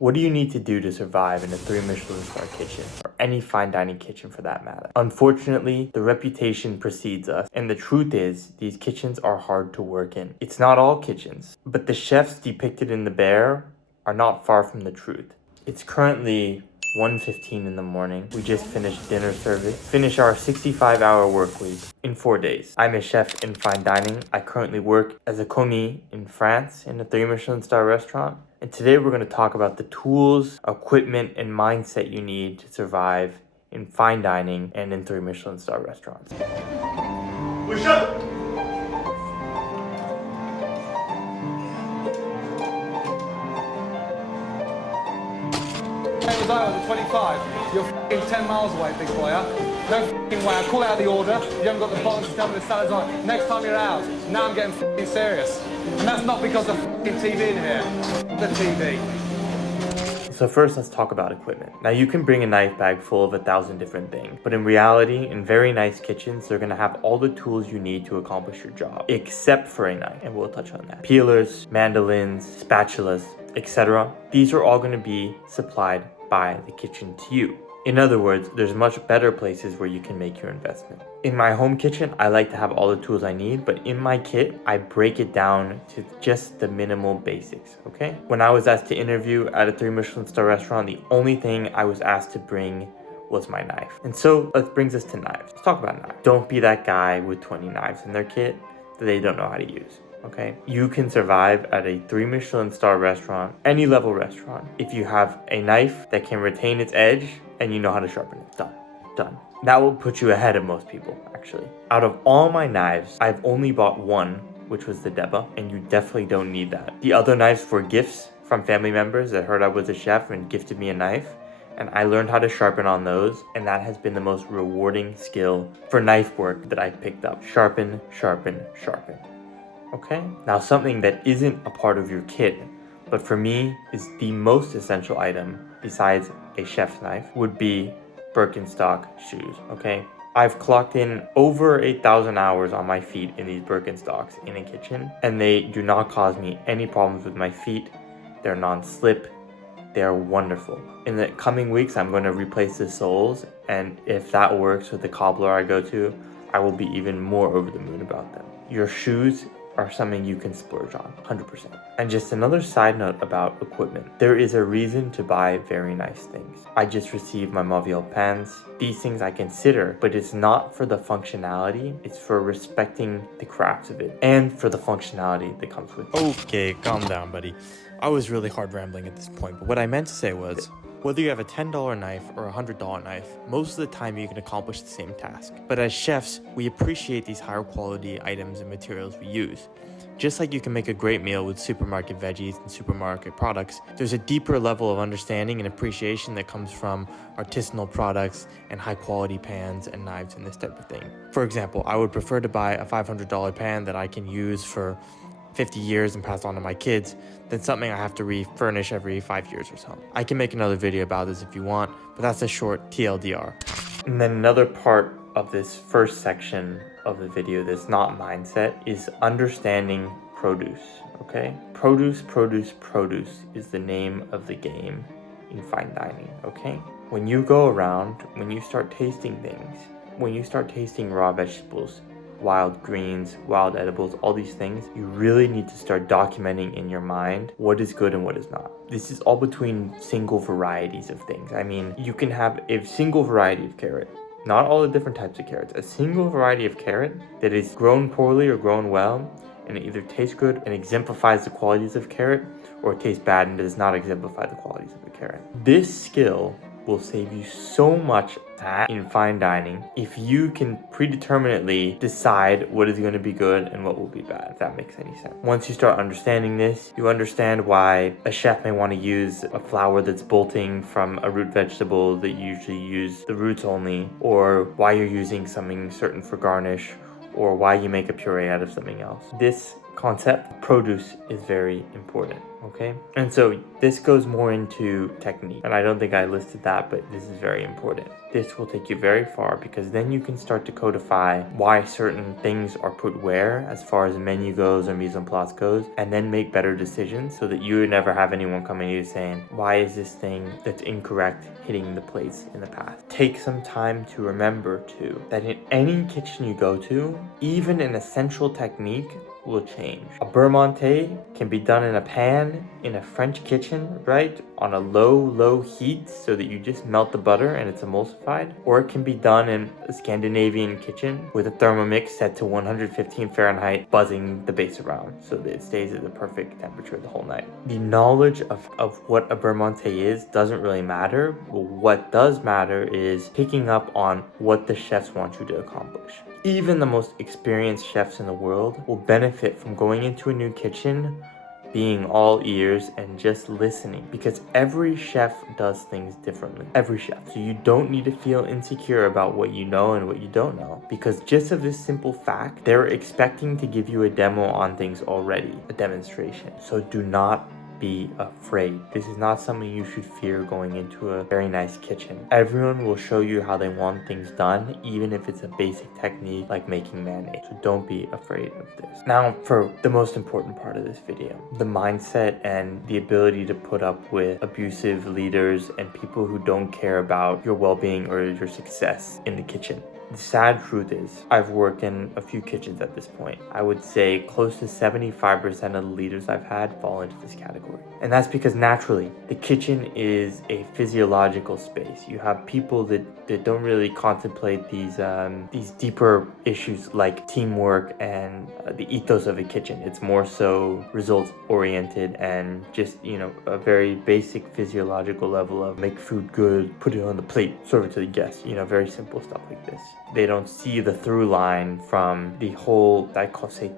What do you need to do to survive in a 3 Michelin star kitchen, or any fine dining kitchen for that matter? Unfortunately, the reputation precedes us, and the truth is, these kitchens are hard to work in. It's not all kitchens, but the chefs depicted in The Bear are not far from the truth. It's currently 1:15 in the morning. We just finished dinner service. Finish our 65-hour work week in 4 days. I'm a chef in fine dining. I currently work as a commis in France in a 3 Michelin star restaurant. And today we're going to talk about the tools, equipment, and mindset you need to survive in fine dining and in 3 Michelin star restaurants. Push up! As I was at 25, you're f***ing 10 miles away, big boy, huh? No f***ing way, I call out the order, you haven't got the bollocks to tell me the salad's on. Next time you're out, now I'm getting f***ing serious. And that's not because of f***ing TV in here. The TV. So first, let's talk about equipment. Now, you can bring a knife bag full of 1,000 different things, but in reality, in very nice kitchens, they're gonna have all the tools you need to accomplish your job, except for a knife, and we'll touch on that. Peelers, mandolins, spatulas, etc. These are all gonna be supplied by the kitchen to you. In other words, there's much better places where you can make your investment. In my home kitchen, I like to have all the tools I need, but in my kit, I break it down to just the minimal basics, okay? When I was asked to interview at a 3 Michelin star restaurant, the only thing I was asked to bring was my knife. And so that brings us to knives. Let's talk about knives. Don't be that guy with 20 knives in their kit that they don't know how to use. Okay, you can survive at a 3 Michelin star restaurant, any level restaurant, if you have a knife that can retain its edge and you know how to sharpen it. Done. That will put you ahead of most people, actually. Out of all my knives, I've only bought one, which was the Deba, and you definitely don't need that. The other knives were gifts from family members that heard I was a chef and gifted me a knife, and I learned how to sharpen on those, and that has been the most rewarding skill for knife work that I've picked up. Sharpen, sharpen, sharpen. Okay, now something that isn't a part of your kit, but for me is the most essential item besides a chef's knife, would be Birkenstock shoes, okay? I've clocked in over 8,000 hours on my feet in these Birkenstocks in a kitchen, and they do not cause me any problems with my feet. They're non-slip. They're wonderful. In the coming weeks, I'm going to replace the soles, and if that works with the cobbler I go to, I will be even more over the moon about them. Your shoes are something you can splurge on, 100%. And just another side note about equipment. There is a reason to buy very nice things. I just received my Mauviel pens. These things I consider, but it's not for the functionality, it's for respecting the crafts of it and for the functionality that comes with it. Okay, calm down, buddy. I was really hard rambling at this point, but what I meant to say was, whether you have a $10 knife or a $100 knife, most of the time you can accomplish the same task. But as chefs, we appreciate these higher quality items and materials we use. Just like you can make a great meal with supermarket veggies and supermarket products, there's a deeper level of understanding and appreciation that comes from artisanal products and high quality pans and knives and this type of thing. For example, I would prefer to buy a $500 pan that I can use for 50 years and pass on to my kids than something I have to refurnish every 5 years or so. I can make another video about this if you want, but that's a short TLDR. And then another part of this first section of the video that's not mindset is understanding produce, okay? Produce is the name of the game in fine dining, okay? When you go around, when you start tasting things, when you start tasting raw vegetables, wild greens, wild edibles, all these things, you really need to start documenting in your mind what is good and what is not. This is all between single varieties of things. I mean, you can have a single variety of carrot, not all the different types of carrots, a single variety of carrot that is grown poorly or grown well, and it either tastes good and exemplifies the qualities of carrot, or it tastes bad and does not exemplify the qualities of the carrot. This skill will save you so much in fine dining if you can predeterminately decide what is going to be good and what will be bad, if that makes any sense. Once you start understanding this, you understand why a chef may want to use a flour that's bolting from a root vegetable that you usually use the roots only, or why you're using something certain for garnish, or why you make a puree out of something else. This concept, produce is very important. Okay, and so this goes more into technique, and I don't think I listed that, but this is very important. This will take you very far, because then you can start to codify why certain things are put where as far as menu goes or mise en place goes, and then make better decisions so that you never have anyone coming to you saying, why is this thing that's incorrect hitting the place in the past? Take some time to remember too that in any kitchen you go to, even an essential technique will change. A beurre monté can be done in a pan in a French kitchen, right? On a low heat so that you just melt the butter and it's emulsified. Or it can be done in a Scandinavian kitchen with a Thermomix set to 115 Fahrenheit, buzzing the base around so that it stays at the perfect temperature the whole night. The knowledge of what a beurre monté is doesn't really matter. What does matter is picking up on what the chefs want you to accomplish. Even the most experienced chefs in the world will benefit from going into a new kitchen, being all ears and just listening, because every chef does things differently. Every chef. So you don't need to feel insecure about what you know and what you don't know, because just of this simple fact, they're expecting to give you a demo on things already, a demonstration. So do not be afraid. This is not something you should fear going into a very nice kitchen. Everyone will show you how they want things done, even if it's a basic technique like making mayonnaise. So don't be afraid of this. Now, for the most important part of this video, the mindset and the ability to put up with abusive leaders and people who don't care about your well-being or your success in the kitchen. The sad truth is, I've worked in a few kitchens at this point. I would say close to 75% of the leaders I've had fall into this category. And that's because naturally, the kitchen is a physiological space. You have people that don't really contemplate these deeper issues like teamwork and the ethos of a kitchen. It's more so results oriented and just, a very basic physiological level of make food good, put it on the plate, serve it to the guests, very simple stuff like this. They don't see the through line from the whole,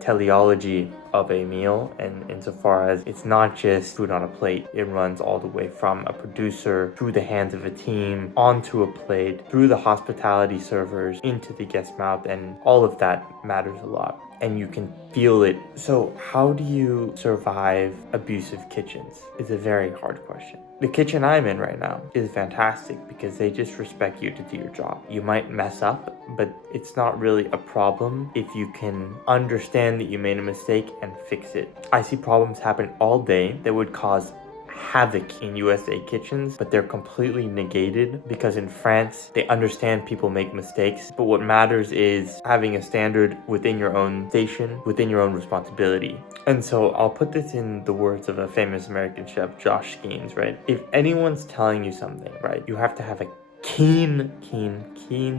teleology of a meal, and insofar as it's not just food on a plate, it runs all the way from a producer through the hands of a team onto a plate, through the hospitality servers into the guest's mouth, and all of that matters a lot. And you can feel it. So how do you survive abusive kitchens? It's a very hard question. The kitchen I'm in right now is fantastic because they just respect you to do your job. You might mess up, but it's not really a problem if you can understand that you made a mistake and fix it. I see problems happen all day that would cause havoc in USA kitchens, but they're completely negated because in France they understand people make mistakes, but what matters is having a standard within your own station, within your own responsibility. And so I'll put this in the words of a famous American chef, Josh Skeens, right? If anyone's telling you something, right, you have to have a keen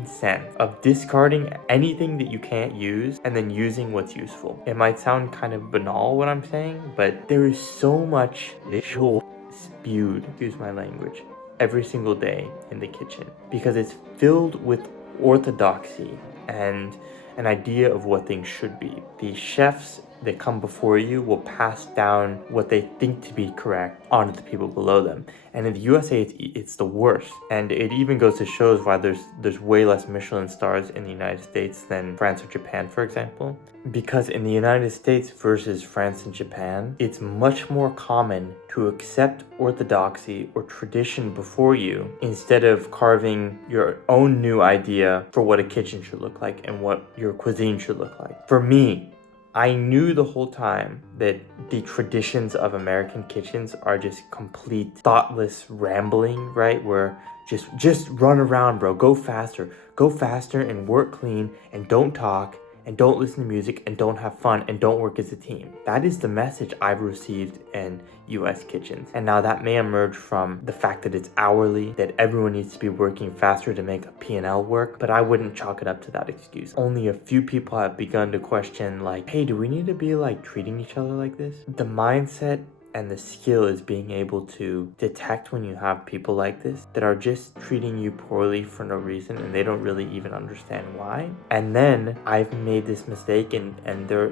sense of discarding anything that you can't use and then using what's useful. It might sound kind of banal what I'm saying, but there is so much visual spewed, excuse my language, every single day in the kitchen because it's filled with orthodoxy and an idea of what things should be. The chefs that come before you will pass down what they think to be correct onto the people below them. And in the USA, it's the worst. And it even goes to show why there's way less Michelin stars in the United States than France or Japan, for example. Because in the United States versus France and Japan, it's much more common to accept orthodoxy or tradition before you instead of carving your own new idea for what a kitchen should look like and what your cuisine should look like. For me, I knew the whole time that the traditions of American kitchens are just complete thoughtless rambling, right? Where just run around, bro. Go faster and work clean and don't talk and don't listen to music and don't have fun and don't work as a team. That is the message I've received in US kitchens. And now that may emerge from the fact that it's hourly, that everyone needs to be working faster to make a P&L work, but I wouldn't chalk it up to that excuse. Only a few people have begun to question hey, do we need to be treating each other like this? The mindset And the skill is being able to detect when you have people like this that are just treating you poorly for no reason and they don't really even understand why. And then I've made this mistake, and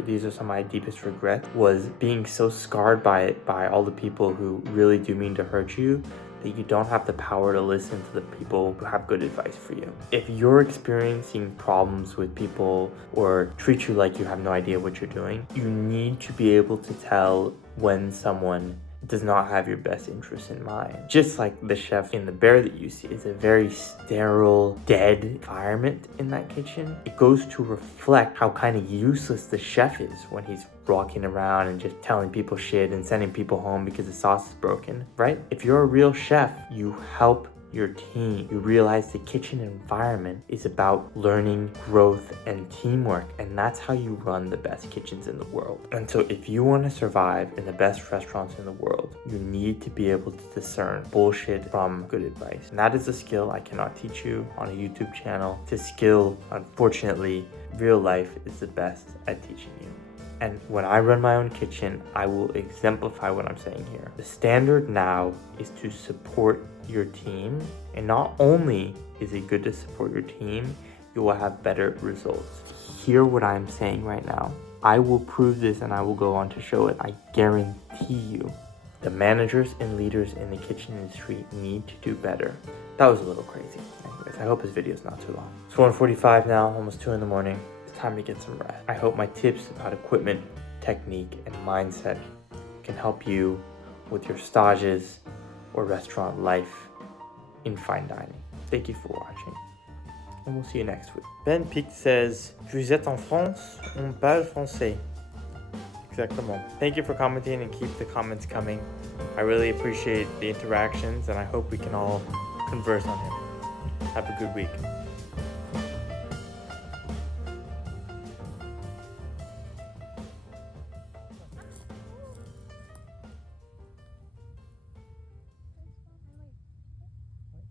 these are some of my deepest regrets, was being so scarred by it, by all the people who really do mean to hurt you, that you don't have the power to listen to the people who have good advice for you. If you're experiencing problems with people or treat you like you have no idea what you're doing, you need to be able to tell when someone does not have your best interests in mind. Just like the chef in the bear that you see is a very sterile, dead environment in that kitchen. It goes to reflect how kind of useless the chef is when he's walking around and just telling people shit and sending people home because the sauce is broken, right? If you're a real chef, you help your team. You realize the kitchen environment is about learning, growth, and teamwork, and that's how you run the best kitchens in the world. And so if you want to survive in the best restaurants in the world, you need to be able to discern bullshit from good advice. And that is a skill I cannot teach you on a YouTube channel. It's a skill, unfortunately, real life is the best at teaching you. And when I run my own kitchen, I will exemplify what I'm saying here. The standard now is to support your team. And not only is it good to support your team, you will have better results. Hear what I'm saying right now. I will prove this and I will go on to show it. I guarantee you. The managers and leaders in the kitchen industry need to do better. That was a little crazy. Anyways, I hope this video is not too long. It's 1:45 now, almost 2 in the morning. Time to get some rest. I hope my tips about equipment, technique, and mindset can help you with your stages or restaurant life in fine dining. Thank you for watching, and we'll see you next week. Ben Pic says, "Vous êtes en France, on parle français." Exactement. Thank you for commenting and keep the comments coming. I really appreciate the interactions, and I hope we can all converse on him. Have a good week.